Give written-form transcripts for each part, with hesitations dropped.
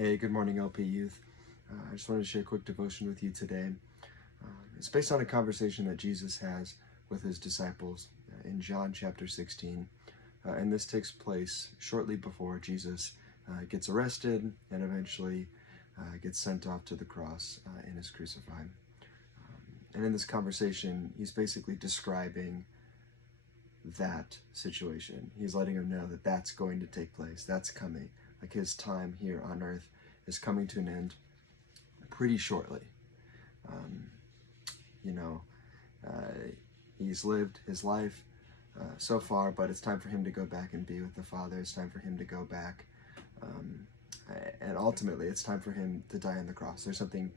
Hey, good morning, LP Youth. I just wanted to share a quick devotion with you today. It's based on a conversation that Jesus has with his disciples in John chapter 16. And this takes place shortly before Jesus gets arrested and eventually gets sent off to the cross and is crucified. And in this conversation, he's basically describing that situation. He's letting them know that that's going to take place, that's coming. Like his time here on earth is coming to an end pretty shortly. He's lived his life so far, but it's time for him to go back and be with the Father. It's time for him to go back. And ultimately, it's time for him to die on the cross. There's something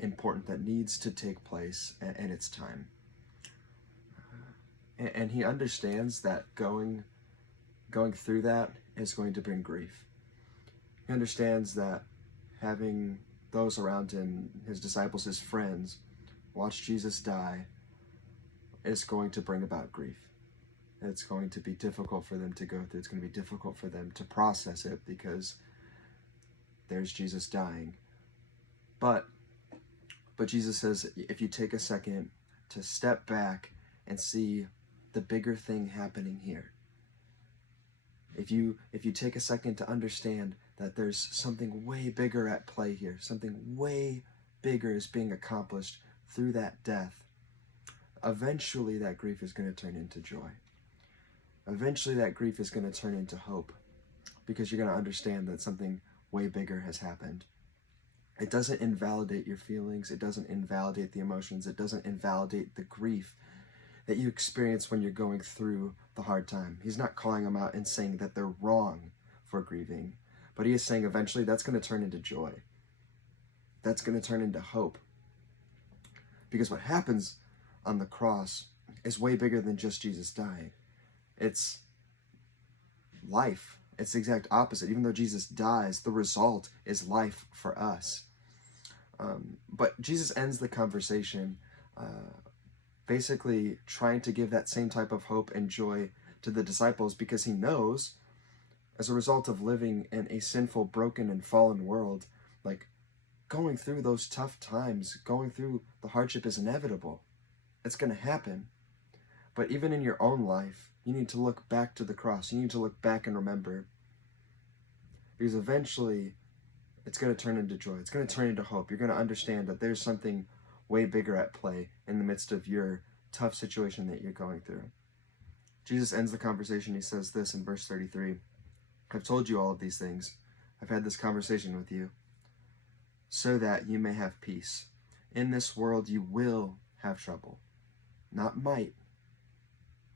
important that needs to take place, and it's time. And he understands that going through that is going to bring grief. He understands that having those around him, his disciples, his friends, watch Jesus die is going to bring about grief. It's going to be difficult for them to go through. It's going to be difficult for them to process it because there's Jesus dying. But Jesus says, if you take a second to step back and see the bigger thing happening here, if you take a second to understand that there's something way bigger at play here, something way bigger is being accomplished through that death, eventually that grief is going to turn into joy. Eventually that grief is going to turn into hope, because you're going to understand that something way bigger has happened. It doesn't invalidate your feelings. It doesn't invalidate the emotions. It doesn't invalidate the grief that you experience when you're going through the hard time. He's not calling them out and saying that they're wrong for grieving, but he is saying eventually that's going to turn into joy. That's going to turn into hope. Because what happens on the cross is way bigger than just Jesus dying. It's life. It's the exact opposite. Even though Jesus dies, the result is life for us. But Jesus ends the conversation basically trying to give that same type of hope and joy to the disciples, because he knows, as a result of living in a sinful, broken, and fallen world, like going through those tough times, going through the hardship is inevitable. It's going to happen. But even in your own life, you need to look back to the cross. You need to look back and remember, because eventually it's going to turn into joy. It's going to turn into hope. You're going to understand that there's something way bigger at play in the midst of your tough situation that you're going through. Jesus ends the conversation. He says this in verse 33. I've told you all of these things. I've had this conversation with you so that you may have peace. In this world you will have trouble. Not might,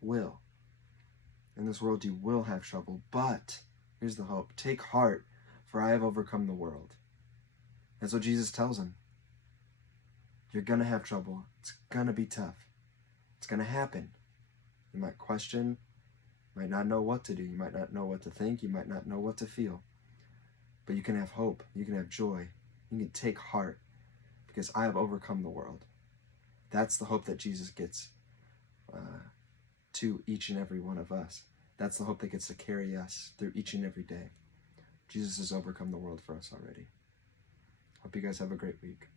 will. In this world you will have trouble, but here's the hope. Take heart, for I have overcome the world. That's what Jesus tells him. You're going to have trouble. It's going to be tough. It's going to happen. You might question, you might not know what to do. You might not know what to think. You might not know what to feel. But you can have hope. You can have joy. You can take heart, because I have overcome the world. That's the hope that Jesus gets to each and every one of us. That's the hope that gets to carry us through each and every day. Jesus has overcome the world for us already. Hope you guys have a great week.